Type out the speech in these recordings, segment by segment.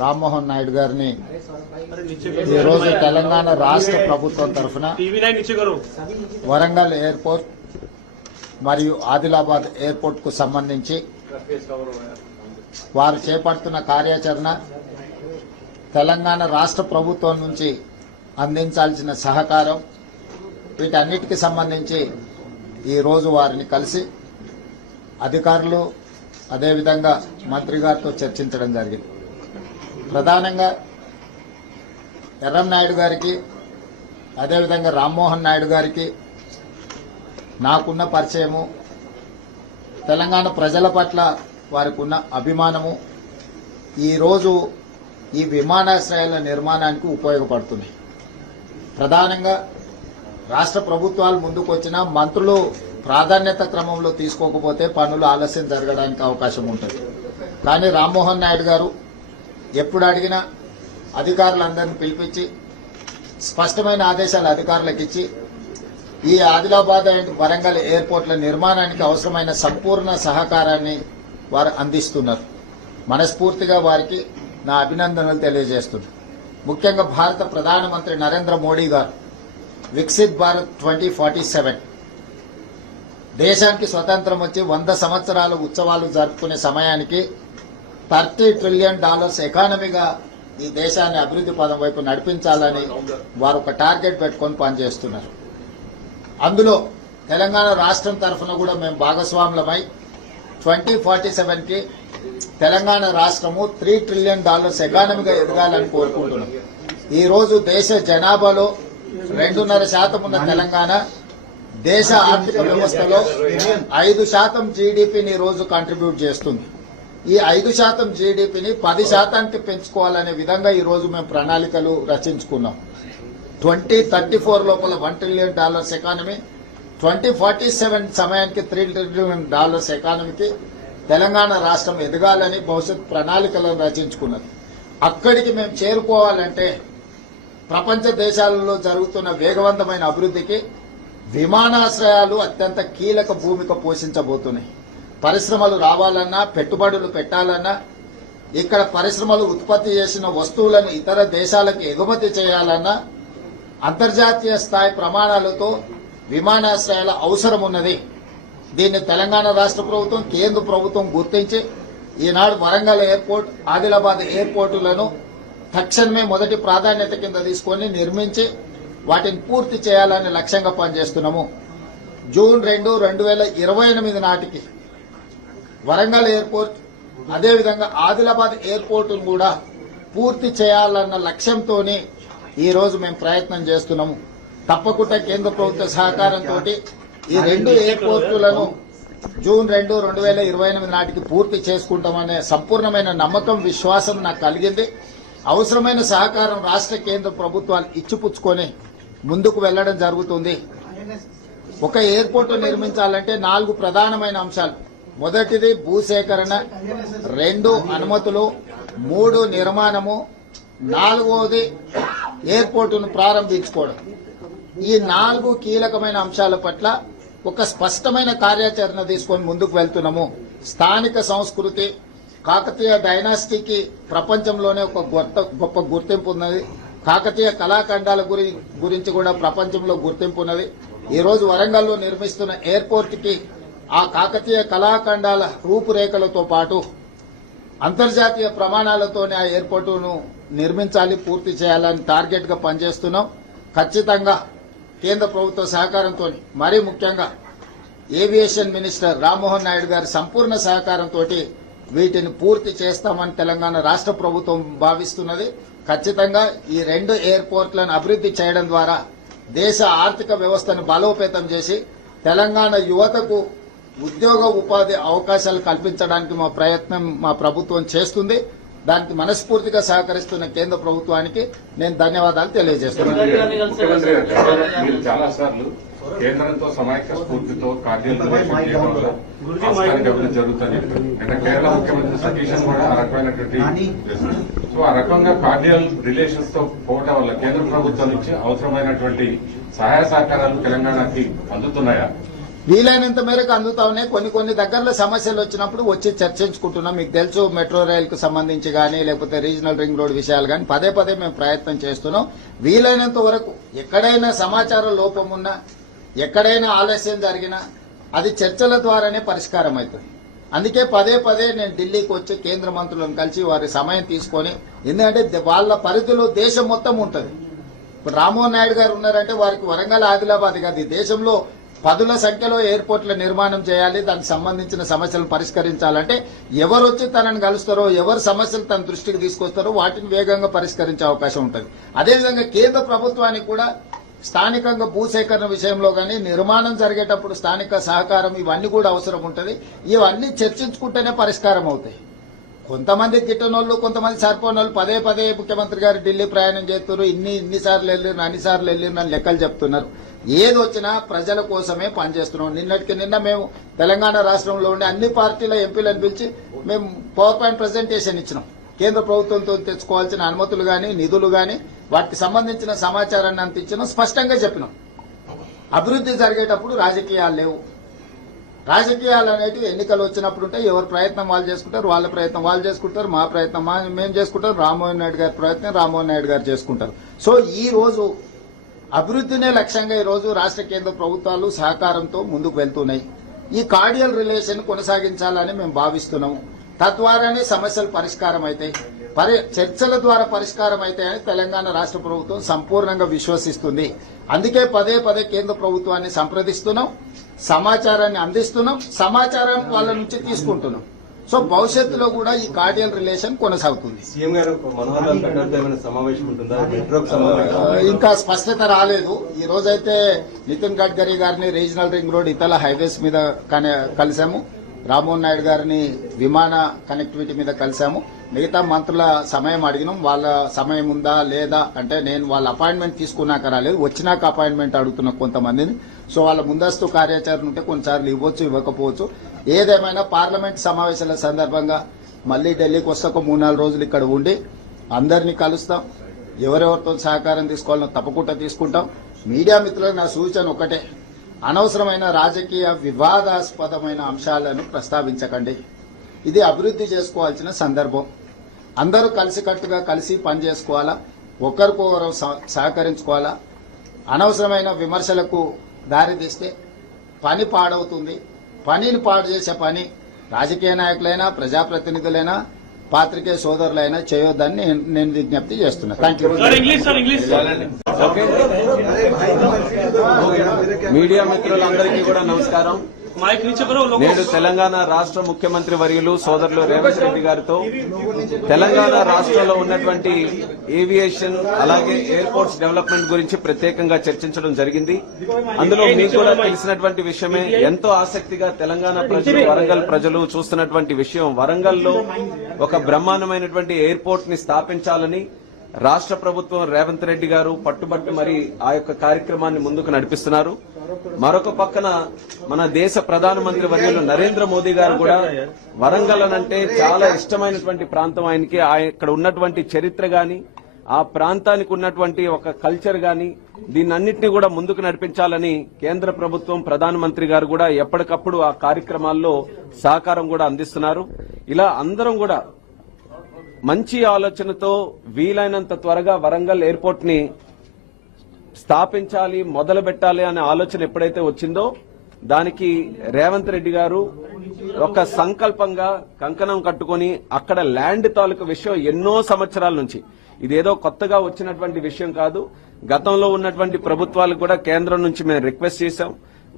రామ్మోహన్ నాయుడు గారిని ఈ రోజు తెలంగాణ రాష్ట్ర ప్రభుత్వం తరఫున వరంగల్ ఎయిర్పోర్ట్ మరియు ఆదిలాబాద్ ఎయిర్పోర్ట్ కు సంబంధించి వారు చేపడుతున్న కార్యాచరణ, తెలంగాణ రాష్ట్ర ప్రభుత్వం నుంచి అందించాల్సిన సహకారం, వీటన్నిటికి సంబంధించి ఈ రోజు వారిని కలిసి అధికారులు అదేవిధంగా మంత్రి గారితో చర్చించడం జరిగింది. ప్రధానంగా ఎర్రంనాయుడు గారికి అదేవిధంగా రామ్మోహన్ నాయుడు గారికి నాకున్న పరిచయము, తెలంగాణ ప్రజల పట్ల వారికి ఉన్న అభిమానము ఈరోజు ఈ విమానాశ్రయాల నిర్మాణానికి ఉపయోగపడుతున్నాయి. ప్రధానంగా రాష్ట్ర ప్రభుత్వాలు ముందుకు వచ్చినా మంత్రులు ప్రాధాన్యత క్రమంలో తీసుకోకపోతే పనులు ఆలస్యం జరగడానికి అవకాశం ఉంటుంది. కానీ రామ్మోహన్ నాయుడు గారు ఎప్పుడు అడిగినా అధికారులందరినీ పిలిపించి స్పష్టమైన ఆదేశాలు అధికారులకు ఇచ్చి ఈ ఆదిలాబాద్ అండ్ వరంగల్ ఎయిర్పోర్ట్ల నిర్మాణానికి అవసరమైన సంపూర్ణ సహకారాన్ని వారు అందిస్తున్నారు. మనస్ఫూర్తిగా వారికి నా అభినందనలు తెలియజేస్తున్నారు. ముఖ్యంగా భారత ప్రధానమంత్రి నరేంద్ర మోడీ గారు వికసిత్ భారత్ 2047 దేశానికి స్వతంత్రం వచ్చి 100 సంవత్సరాల ఉత్సవాలు జరుపుకునే సమయానికి $30 ట్రిలియన్ ఎకానమీగా ఈ దేశాన్ని అభివృద్ధి పదం వైపు నడిపించాలని వారు ఒక టార్గెట్ పెట్టుకొని పనిచేస్తున్నారు. అందులో తెలంగాణ రాష్ట్రం తరఫున కూడా మేము భాగస్వాములమై 2047కి తెలంగాణ రాష్ట్రము $3 ట్రిలియన్ ఎకానమీగా ఎదగాలని కోరుకుంటున్నాం. ఈ రోజు దేశ జనాభాలో 2.5% ఉన్న తెలంగాణ దేశ ఆర్థిక వ్యవస్థలో 5% జీడీపీని రోజు కంట్రిబ్యూట్ చేస్తుంది. ఈ 5% జీడీపీని 10%కి పెంచుకోవాలనే విధంగా ఈ రోజు మేము ప్రణాళికలు రచించుకున్నాం. 2034 లోపల $1 ట్రిలియన్ ఎకానమీ, 2047 సమయానికి $3 ట్రిలియన్ ఎకానమీకి తెలంగాణ రాష్ట్రం ఎదగాలని భవిష్యత్ ప్రణాళికలను రచించుకున్నది. అక్కడికి మేము చేరుకోవాలంటే ప్రపంచ దేశాలలో జరుగుతున్న వేగవంతమైన అభివృద్ధికి విమానాశ్రయాలు అత్యంత కీలక భూమిక పోషించబోతున్నాయి. పరిశ్రమలు రావాలన్నా, పెట్టుబడులు పెట్టాలన్నా, ఇక్కడ పరిశ్రమలు ఉత్పత్తి చేసిన వస్తువులను ఇతర దేశాలకు ఎగుమతి చేయాలన్నా అంతర్జాతీయ స్థాయి ప్రమాణాలతో విమానాశ్రయాల అవసరం ఉన్నది. దీన్ని తెలంగాణ రాష్ట్ర ప్రభుత్వం, కేంద్ర ప్రభుత్వం గుర్తించి ఈనాడు వరంగల్ ఎయిర్పోర్ట్, ఆదిలాబాద్ ఎయిర్పోర్టులను తక్షణమే మొదటి ప్రాధాన్యత కింద తీసుకొని నిర్మించి వాటిని పూర్తి చేయాలని లక్ష్యంగా పనిచేస్తున్నాము. జూన్ 2, 2028 నాటికి వరంగల్ ఎయిర్పోర్ట్ అదేవిధంగా ఆదిలాబాద్ ఎయిర్పోర్ట్ కూడా పూర్తి చేయాలన్న లక్ష్యంతో ఈ రోజు మేము ప్రయత్నం చేస్తున్నాము. తప్పకుండా కేంద్ర ప్రభుత్వ సహకారంతో ఈ 2 ఎయిర్పోర్టులను జూన్ 2, 2028 నాటికి పూర్తి చేసుకుంటామనే సంపూర్ణమైన నమ్మకం, విశ్వాసం నాకు కలిగింది. అవసరమైన సహకారం రాష్ట్ర కేంద్ర ప్రభుత్వాలు ఇచ్చిపుచ్చుకొని ముందుకు వెళ్లడం జరుగుతుంది. ఒక ఎయిర్పోర్ట్ నిర్మించాలంటే 4 ప్రధానమైన అంశాలు. మొదటిది భూసేకరణ, 2 అనుమతులు, 3 నిర్మాణము, 4వది ఎయిర్పోర్టును ప్రారంభించుకోవడం. ఈ 4 కీలకమైన అంశాల పట్ల ఒక స్పష్టమైన కార్యాచరణ తీసుకొని ముందుకు వెళ్తున్నాము. స్థానిక సంస్కృతి, కాకతీయ డైనాసిటీకి ప్రపంచంలోనే ఒక గొప్ప గుర్తింపు ఉన్నది. కాకతీయ కళాఖండాల గురించి కూడా ప్రపంచంలో గుర్తింపు ఉన్నది. ఈ రోజు వరంగల్లో నిర్మిస్తున్న ఎయిర్పోర్ట్ కి ఆ కాకతీయ కళాఖండాల రూపురేఖలతో పాటు అంతర్జాతీయ ప్రమాణాలతోనే ఆ ఎయిర్పోర్టును నిర్మించాలి, పూర్తి చేయాలని టార్గెట్ గా పనిచేస్తున్నాం. ఖచ్చితంగా కేంద్ర ప్రభుత్వ సహకారంతో, మరీ ముఖ్యంగా ఏవియేషన్ మినిస్టర్ రామ్మోహన్ నాయుడు గారి సంపూర్ణ సహకారంతో వీటిని పూర్తి చేస్తామని తెలంగాణ రాష్ట్ర ప్రభుత్వం భావిస్తున్నది. ఖచ్చితంగా ఈ 2 ఎయిర్పోర్ట్లను అభివృద్ధి చేయడం ద్వారా దేశ ఆర్థిక వ్యవస్థను బలోపేతం చేసి తెలంగాణ యువతకు ఉద్యోగ ఉపాధి అవకాశాలు కల్పించడానికి మా ప్రభుత్వం చేస్తుంది. దానికి మనస్ఫూర్తిగా సహకరిస్తున్న కేంద్ర ప్రభుత్వానికి నేను ధన్యవాదాలు తెలియజేస్తున్నాను. కేంద్రంతో సమైక్య స్ఫూర్తితో కార్డియల్ అభివృద్ధి జరుగుతుంది. అంటే కేరళ ముఖ్యమంత్రి సతీశన్ కూడా ఆ రకమైనటువంటి సో ఆ రకంగా కార్డియల్ రిలేషన్స్ తో పోవడం వల్ల కేంద్ర ప్రభుత్వం నుంచి అవసరమైనటువంటి సహాయ సహకారాలు తెలంగాణకి అందుతున్నాయా? వీలైనంత మేరకు అందుతా ఉన్నాయి. కొన్ని దగ్గరలో సమస్యలు వచ్చినప్పుడు వచ్చి చర్చించుకుంటున్నాం. మీకు తెలుసు, మెట్రో రైల్ కు సంబంధించి కానీ లేకపోతే రీజనల్ రింగ్ రోడ్ విషయాలు కానీ పదే మేము ప్రయత్నం చేస్తున్నాం. వీలైనంత వరకు ఎక్కడైనా సమాచార లోపం ఉన్నా, ఎక్కడైనా ఆలస్యం జరిగినా అది చర్చల ద్వారానే పరిష్కారం అవుతుంది. అందుకే పదే నేను ఢిల్లీకి వచ్చి కేంద్ర మంత్రులను కలిసి వారి సమయం తీసుకొని, ఎందుకంటే వాళ్ళ పరిధిలో దేశం మొత్తం ఉంటుంది. ఇప్పుడు రామ్మోహన్ నాయుడు గారు ఉన్నారంటే వారికి వరంగల్, ఆదిలాబాద్ కాదు, దేశంలో పదుల సంఖ్యలో ఎయిర్పోర్ట్ల నిర్మాణం చేయాలి, దానికి సంబంధించిన సమస్యలను పరిష్కరించాలంటే ఎవరు వచ్చి తనని కలుస్తారో, ఎవరు సమస్యలు తన దృష్టికి తీసుకొస్తారో వాటిని వేగంగా పరిష్కరించే అవకాశం ఉంటుంది. అదేవిధంగా కేంద్ర ప్రభుత్వానికి కూడా స్థానికంగా భూసేకరణ విషయంలో కానీ, నిర్మాణం జరిగేటప్పుడు స్థానిక సహకారం ఇవన్నీ కూడా అవసరం ఉంటుంది. ఇవన్నీ చర్చించుకుంటేనే పరిష్కారం అవుతాయి. కొంతమంది గిట్టనోళ్ళు, కొంతమంది సరిపోనోళ్ళు పదే ముఖ్యమంత్రి గారు ఢిల్లీ ప్రయాణం చేస్తున్నారు, ఇన్నిసార్లు వెళ్ళిరు, అన్నిసార్లు వెళ్ళిరు అని లెక్కలు చెప్తున్నారు. ఏది వచ్చినా ప్రజల కోసమే పనిచేస్తున్నాం. నిన్న మేము తెలంగాణ రాష్ట్రంలో ఉండే అన్ని పార్టీల ఎంపీలను పిలిచి మేము పవర్ పాయింట్ ప్రజెంటేషన్ ఇచ్చినాం. కేంద్ర ప్రభుత్వంతో తెచ్చుకోవాల్సిన అనుమతులు గాని, నిధులు గాని, వాటికి సంబంధించిన సమాచారాన్ని అంత ఇచ్చినాం. స్పష్టంగా చెప్పినాం, అభివృద్ధి జరిగేటప్పుడు రాజకీయాలు లేవు. రాజకీయాలు అనేవి ఎన్నికలు వచ్చినప్పుడు ఉంటే ఎవరి ప్రయత్నం వాళ్ళు చేసుకుంటారు, వాళ్ళ ప్రయత్నం వాళ్ళు చేసుకుంటారు, మా ప్రయత్నం మేము చేసుకుంటాం, రామ్మోహన్ నాయుడు గారి ప్రయత్నం రామ్మోహన్ నాయుడు గారు చేసుకుంటారు. సో ఈ రోజు అభివృద్ధినే లక్ష్యంగా ఈ రోజు రాష్ట్ర కేంద్ర ప్రభుత్వాలు సహకారంతో ముందుకు వెళ్తున్నాయి. ఈ కార్డియల్ రిలేషన్ కొనసాగించాలని మేము భావిస్తున్నాము. తద్వారానే సమస్యలు పరిష్కారం అవుతాయి, చర్చల ద్వారా పరిష్కారం అవుతాయని తెలంగాణ రాష్ట్ర ప్రభుత్వం సంపూర్ణంగా విశ్వసిస్తుంది. అందుకే పదే కేంద్ర ప్రభుత్వాన్ని సంప్రదిస్తున్నాం, సమాచారాన్ని అందిస్తున్నాం, సమాచారం వాళ్ళ నుంచి తీసుకుంటున్నాం. సో భవిష్యత్తులో కూడా ఈ కార్డియల్ రిలేషన్ కొనసాగుతుంది. సీఎం గారు మనోహర్ లాల్ ఖట్టర్ తో ఏమైనా సమావేశం ఉంటుందా? మెట్రోకు సమావేశం ఇంకా స్పష్టత రాలేదు. ఈ రోజైతే నితిన్ గడ్కరీ గారిని రీజనల్ రింగ్ రోడ్ ఇతర హైవేస్ మీద కలిసాము, రామ్మోహన్ నాయుడు గారిని విమాన కనెక్టివిటీ మీద కలిసాము. మిగతా మంత్రుల సమయం అడిగినాం. వాళ్ళ సమయం ఉందా లేదా అంటే నేను వాళ్ళ అపాయింట్మెంట్ తీసుకున్నాక రాలేదు, వచ్చినాక అపాయింట్మెంట్ అడుగుతున్నా కొంతమందిని. సో వాళ్ళ ముందస్తు కార్యాచరణ ఉంటే కొన్నిసార్లు ఇవ్వచ్చు, ఇవ్వకపోవచ్చు. ఏదేమైనా పార్లమెంట్ సమావేశాల సందర్భంగా మళ్లీ ఢిల్లీకి వస్తే ఒక 3-4 రోజులు ఇక్కడ ఉండి అందరినీ కలుస్తాం. ఎవరెవరితో సహకారం తీసుకోవాలో తప్పకుండా తీసుకుంటాం. మీడియా మిత్రులకు నా సూచన ఒకటే, అనవసరమైన రాజకీయ వివాదాస్పదమైన అంశాలను ప్రస్తావించకండి. ఇది అభివృద్ధి చేసుకోవాల్సిన సందర్భం. అందరూ కలిసికట్టుగా కలిసి పని చేసుకోవాలా, ఒకరికొకరు సహకరించుకోవాలా. అనవసరమైన విమర్శలకు దారితీస్తే పని పాడవుతుంది. పనిని పాడు చేసే పని రాజకీయ నాయకులైనా, ప్రజాప్రతినిధులైనా, పాత్రికేయ సోదరులైనా చేయొద్దని నేను విజ్ఞప్తి చేస్తున్నాను. Thank you. మీడియా మిత్రులందరికీ కూడా నమస్కారం. నేడు తెలంగాణ రాష్ట్ర ముఖ్యమంత్రి వర్యులు సోదరులు రేవంత్ రెడ్డి గారితో తెలంగాణ రాష్ట్రంలో ఉన్నటువంటి ఏవియేషన్ అలాగే ఎయిర్పోర్ట్స్ డెవలప్మెంట్ గురించి ప్రత్యేకంగా చర్చించడం జరిగింది. అందులో మీకు కూడా తెలిసినటువంటి విషయమే, ఎంతో ఆసక్తిగా తెలంగాణ ప్రజలు, వరంగల్ ప్రజలు చూస్తున్నటువంటి విషయం, వరంగల్లో ఒక బ్రహ్మాండమైనటువంటి ఎయిర్పోర్ట్ ని స్థాపించాలని రాష్ట్ర ప్రభుత్వం రేవంత్ రెడ్డి గారు పట్టుబట్టి మరి ఆ యొక్క కార్యక్రమాన్ని ముందుకు నడిపిస్తున్నారు. మరొక పక్కన మన దేశ ప్రధానమంత్రి వర్యులు నరేంద్ర మోదీ గారు కూడా వరంగల్ అంటే చాలా ఇష్టమైనటువంటి ప్రాంతం ఆయనకి. ఇక్కడ ఉన్నటువంటి చరిత్ర గాని, ఆ ప్రాంతానికి ఉన్నటువంటి ఒక కల్చర్ గాని, దీన్నన్నింటినీ కూడా ముందుకు నడిపించాలని కేంద్ర ప్రభుత్వం, ప్రధానమంత్రి గారు కూడా ఎప్పటికప్పుడు ఆ కార్యక్రమాల్లో సహకారం కూడా అందిస్తున్నారు. ఇలా అందరం కూడా మంచి ఆలోచనతో వీలైనంత త్వరగా వరంగల్ ఎయిర్పోర్ట్ ని స్థాపించాలి, మొదలు పెట్టాలి అనే ఆలోచన ఎప్పుడైతే వచ్చిందో దానికి రేవంత్ రెడ్డి గారు ఒక సంకల్పంగా కంకణం కట్టుకుని అక్కడ ల్యాండ్ తాలూకు విషయం ఎన్నో సంవత్సరాల నుంచి, ఇదేదో కొత్తగా వచ్చినటువంటి విషయం కాదు. గతంలో ఉన్నటువంటి ప్రభుత్వాలకు కూడా కేంద్రం నుంచి మేము రిక్వెస్ట్ చేశాం.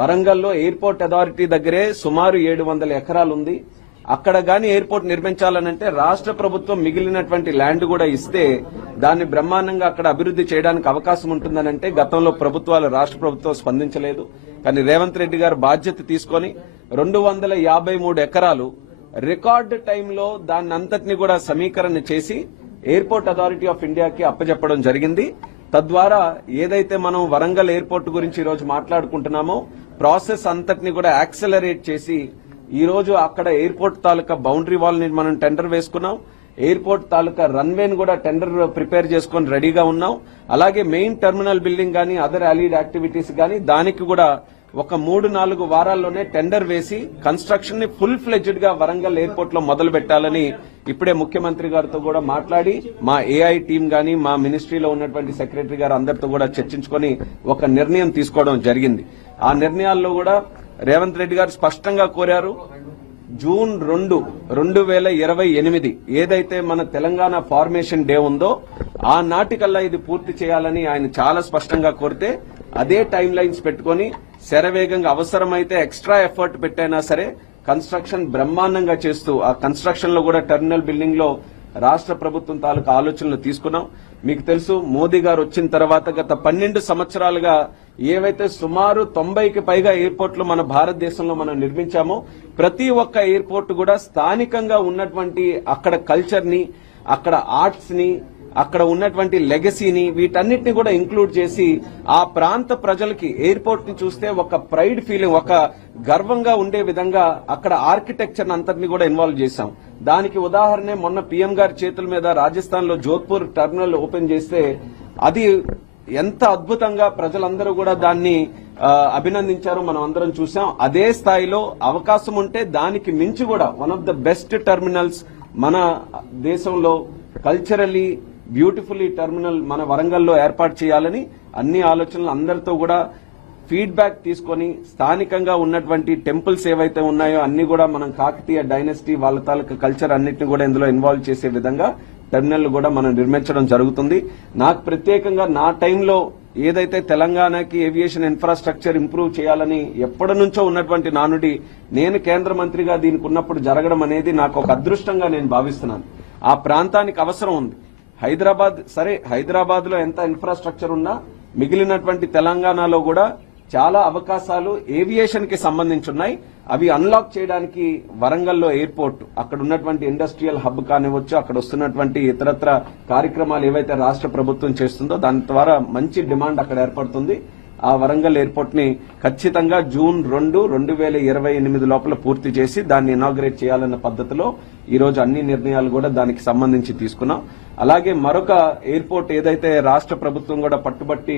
వరంగల్లో ఎయిర్పోర్ట్ అథారిటీ దగ్గరే సుమారు 700 ఎకరాలు ఉంది. అక్కడ గాని ఎయిర్పోర్ట్ నిర్మించాలనంటే రాష్ట్ర ప్రభుత్వం మిగిలినటువంటి ల్యాండ్ కూడా ఇస్తే దాన్ని బ్రహ్మాండంగా అక్కడ అభివృద్ధి చేయడానికి అవకాశం ఉంటుందనంటే గతంలో ప్రభుత్వాలు, రాష్ట్ర ప్రభుత్వం స్పందించలేదు. కానీ రేవంత్ రెడ్డి గారు బాధ్యత తీసుకొని 253 ఎకరాలు రికార్డు టైంలో దాన్నంతటినీ కూడా సమీకరణ చేసి ఎయిర్పోర్ట్ అథారిటీ ఆఫ్ ఇండియాకి అప్పచెప్పడం జరిగింది. తద్వారా ఏదైతే మనం వరంగల్ ఎయిర్పోర్ట్ గురించి ఈ రోజు మాట్లాడుకుంటున్నామో ప్రాసెస్ అంతటిని కూడా యాక్సలరేట్ చేసి ఈ రోజు అక్కడ ఎయిర్పోర్ట్ తాలూకా బౌండరీ వాల్ ని మనం టెండర్ వేసుకున్నాం. ఎయిర్పోర్ట్ తాలూకా రన్వేని కూడా టెండర్ ప్రిపేర్ చేసుకుని రెడీగా ఉన్నాం. అలాగే మెయిన్ టెర్మినల్ బిల్డింగ్ గానీ, అదర్ అలీడ్ యాక్టివిటీస్ గానీ దానికి కూడా ఒక 3-4 వారాల్లోనే టెండర్ వేసి కన్స్ట్రక్షన్ ని ఫుల్ ఫ్లెడ్జ్డ్ గా వరంగల్ ఎయిర్పోర్ట్ లో మొదలు పెట్టాలని ఇప్పుడే ముఖ్యమంత్రి గారితో కూడా మాట్లాడి మా ఏఐ టీం గాని మా మినిస్ట్రీలో ఉన్నటువంటి సెక్రటరీ గారు అందరితో కూడా చర్చించుకొని ఒక నిర్ణయం తీసుకోవడం జరిగింది. ఆ నిర్ణయాల్లో కూడా రేవంత్ రెడ్డి గారు స్పష్టంగా కోరారు, జూన్ 2, 2028 ఏదైతే మన తెలంగాణ ఫార్మేషన్ డే ఉందో ఆ నాటికల్లా ఇది పూర్తి చేయాలని ఆయన చాలా స్పష్టంగా కోరితే అదే టైం లైన్స్ పెట్టుకుని శరవేగంగా అవసరమైతే ఎక్స్ట్రా ఎఫర్ట్ పెట్టైనా సరే కన్స్ట్రక్షన్ బ్రహ్మాండంగా చేస్తూ ఆ కన్స్ట్రక్షన్ లో కూడా టెర్మినల్ బిల్డింగ్ లో రాష్ట్ర ప్రభుత్వం తాలూకు ఆలోచనలు తీసుకున్నాం. మీకు తెలుసు, మోదీ గారు వచ్చిన తర్వాత గత 12 సంవత్సరాలుగా ఏవైతే సుమారు 90కి పైగా ఎయిర్పోర్ట్లు మన భారతదేశంలో మనం నిర్మించామో ప్రతి ఒక్క ఎయిర్పోర్ట్ కూడా స్థానికంగా ఉన్నటువంటి అక్కడ కల్చర్ ని, అక్కడ ఆర్ట్స్ ని, అక్కడ ఉన్నటువంటి లెగసీని వీటన్నిటిని కూడా ఇంక్లూడ్ చేసి ఆ ప్రాంత ప్రజలకి ఎయిర్పోర్ట్ ని చూస్తే ఒక ప్రైడ్ ఫీలింగ్, ఒక గర్వంగా ఉండే విధంగా అక్కడ ఆర్కిటెక్చర్ అంతటిని కూడా ఇన్వాల్వ్ చేశాం. దానికి ఉదాహరణ మొన్న పీఎం గారి చేతుల మీద రాజస్థాన్ లో జోధ్పూర్ టెర్మినల్ ఓపెన్ చేస్తే అది ఎంత అద్భుతంగా ప్రజలందరూ కూడా దాన్ని అభినందించారో మనం అందరం చూసాం. అదే స్థాయిలో అవకాశం ఉంటే దానికి మించి కూడా one of the best terminals మన దేశంలో కల్చరలీ బ్యూటిఫుల్లీ టెర్మినల్ మన వరంగల్లో ఏర్పాటు చేయాలని అన్ని ఆలోచనలు అందరితో కూడా ఫీడ్బ్యాక్ తీసుకొని స్థానికంగా ఉన్నటువంటి టెంపుల్స్ ఏవైతే ఉన్నాయో అన్ని కూడా మనం కాకతీయ డైనస్టీ వాళ్ళ తాలూకు కల్చర్ అన్నిటిని కూడా ఇందులో ఇన్వాల్వ్ చేసే విధంగా టెర్మినల్ కూడా మనం నిర్మించడం జరుగుతుంది. నాకు ప్రత్యేకంగా నా టైంలో ఏదైతే తెలంగాణకి ఏవియేషన్ ఇన్ఫ్రాస్ట్రక్చర్ ఇంప్రూవ్ చేయాలని ఎప్పటి నుంచో ఉన్నటువంటి నానుడి నేను కేంద్ర మంత్రిగా దీనికి ఉన్నప్పుడు జరగడం అనేది నాకు ఒక అదృష్టంగా నేను భావిస్తున్నాను. ఆ ప్రాంతానికి అవసరం ఉంది. హైదరాబాద్ లో ఎంత ఇన్ఫ్రాస్ట్రక్చర్ ఉన్నా మిగిలినటువంటి తెలంగాణలో కూడా చాలా అవకాశాలు ఏవియేషన్ కి సంబంధించి ఉన్నాయి. అవి అన్లాక్ చేయడానికి వరంగల్లో ఎయిర్పోర్ట్, అక్కడ ఉన్నటువంటి ఇండస్ట్రియల్ హబ్ కానివచ్చు, అక్కడ వస్తున్నటువంటి ఇతరత్ర కార్యక్రమాలు ఏవైతే రాష్ట్ర ప్రభుత్వం చేస్తుందో దాని ద్వారా మంచి డిమాండ్ అక్కడ ఏర్పడుతుంది. ఆ వరంగల్ ఎయిర్పోర్ట్ ని ఖచ్చితంగా జూన్ 2, 2028 లోపల పూర్తి చేసి దాన్ని ఇనాగ్రేట్ చేయాలన్న పద్ధతిలో ఈ రోజు అన్ని నిర్ణయాలు కూడా దానికి సంబంధించి తీసుకున్నాం. అలాగే మరొక ఎయిర్పోర్ట్ ఏదైతే రాష్ట్ర ప్రభుత్వం కూడా పట్టుబట్టి